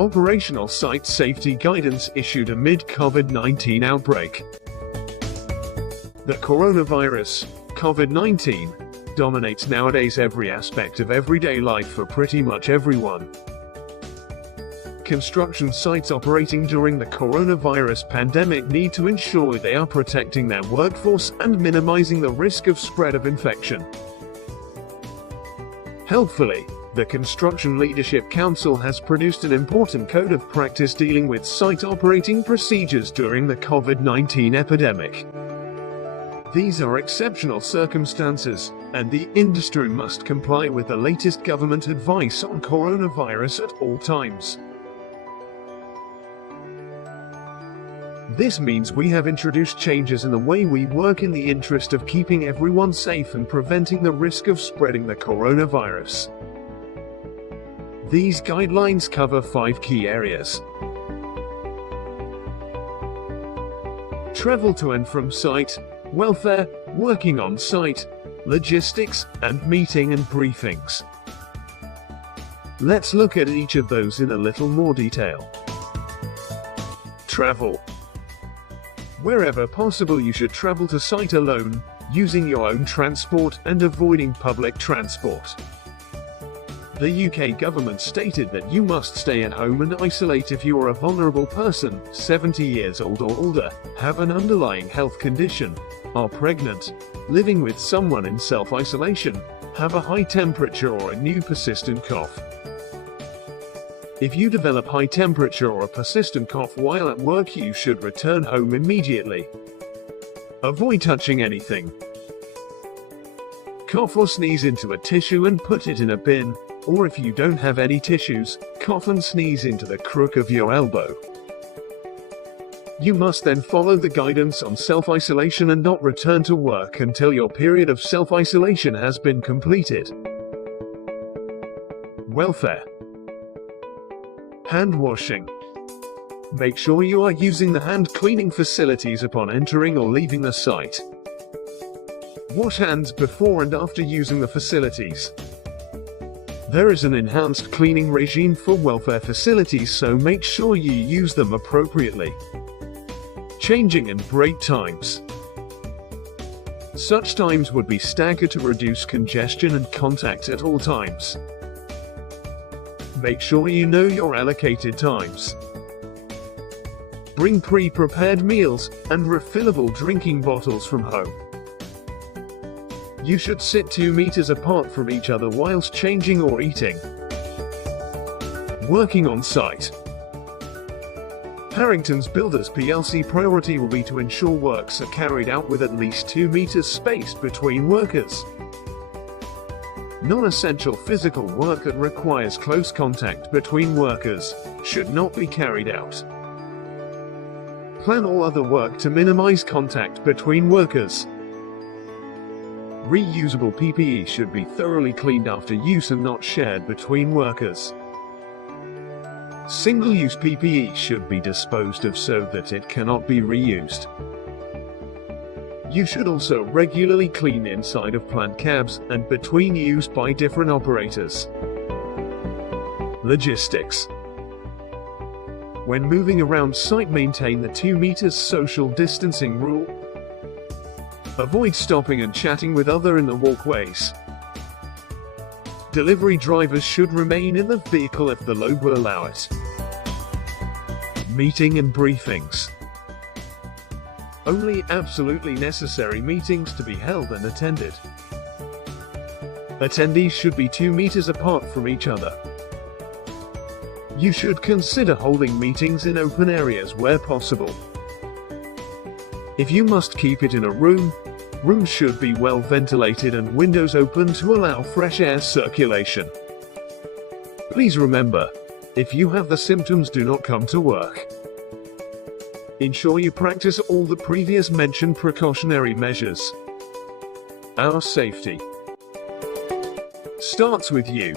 Operational site safety guidance issued amid COVID-19 outbreak. The coronavirus, COVID-19, dominates nowadays every aspect of everyday life for pretty much everyone. Construction sites operating during the coronavirus pandemic need to ensure they are protecting their workforce and minimizing the risk of spread of infection. Helpfully, the Construction Leadership Council has produced an important code of practice dealing with site operating procedures during the COVID-19 epidemic. These are exceptional circumstances, and the industry must comply with the latest government advice on coronavirus at all times. This means we have introduced changes in the way we work in the interest of keeping everyone safe and preventing the risk of spreading the coronavirus. These guidelines cover 5 key areas. Travel to and from site, welfare, working on site, logistics, and meeting and briefings. Let's look at each of those in a little more detail. Travel. Wherever possible, you should travel to site alone, using your own transport and avoiding public transport. The UK government stated that you must stay at home and isolate if you are a vulnerable person, 70 years old or older, have an underlying health condition, are pregnant, living with someone in self-isolation, have a high temperature or a new persistent cough. If you develop high temperature or a persistent cough while at work, you should return home immediately. Avoid touching anything. Cough or sneeze into a tissue and put it in a bin, or if you don't have any tissues, cough and sneeze into the crook of your elbow. You must then follow the guidance on self-isolation and not return to work until your period of self-isolation has been completed. Welfare. Hand washing. Make sure you are using the hand cleaning facilities upon entering or leaving the site. Wash hands before and after using the facilities. There is an enhanced cleaning regime for welfare facilities, so make sure you use them appropriately. Changing and break times. Such times would be staggered to reduce congestion and contact at all times. Make sure you know your allocated times. Bring pre-prepared meals and refillable drinking bottles from home. You should sit 2 meters apart from each other whilst changing or eating. Working on site. Harrington's Builders plc priority will be to ensure works are carried out with at least 2 meters space between workers. Non-essential physical work that requires close contact between workers should not be carried out. Plan all other work to minimize contact between workers. Reusable PPE should be thoroughly cleaned after use and not shared between workers. Single-use PPE should be disposed of so that it cannot be reused. You should also regularly clean inside of plant cabs and between use by different operators. Logistics. When moving around site, maintain the 2 meters social distancing rule. Avoid stopping and chatting with others in the walkways. Delivery drivers should remain in the vehicle if the load will allow it. Meeting and briefings. Only absolutely necessary meetings to be held and attended. Attendees should be 2 meters apart from each other. You should consider holding meetings in open areas where possible. If you must keep it in a room, rooms should be well ventilated and windows open to allow fresh air circulation. Please remember, if you have the symptoms, do not come to work. Ensure you practice all the previous mentioned precautionary measures. Our safety starts with you.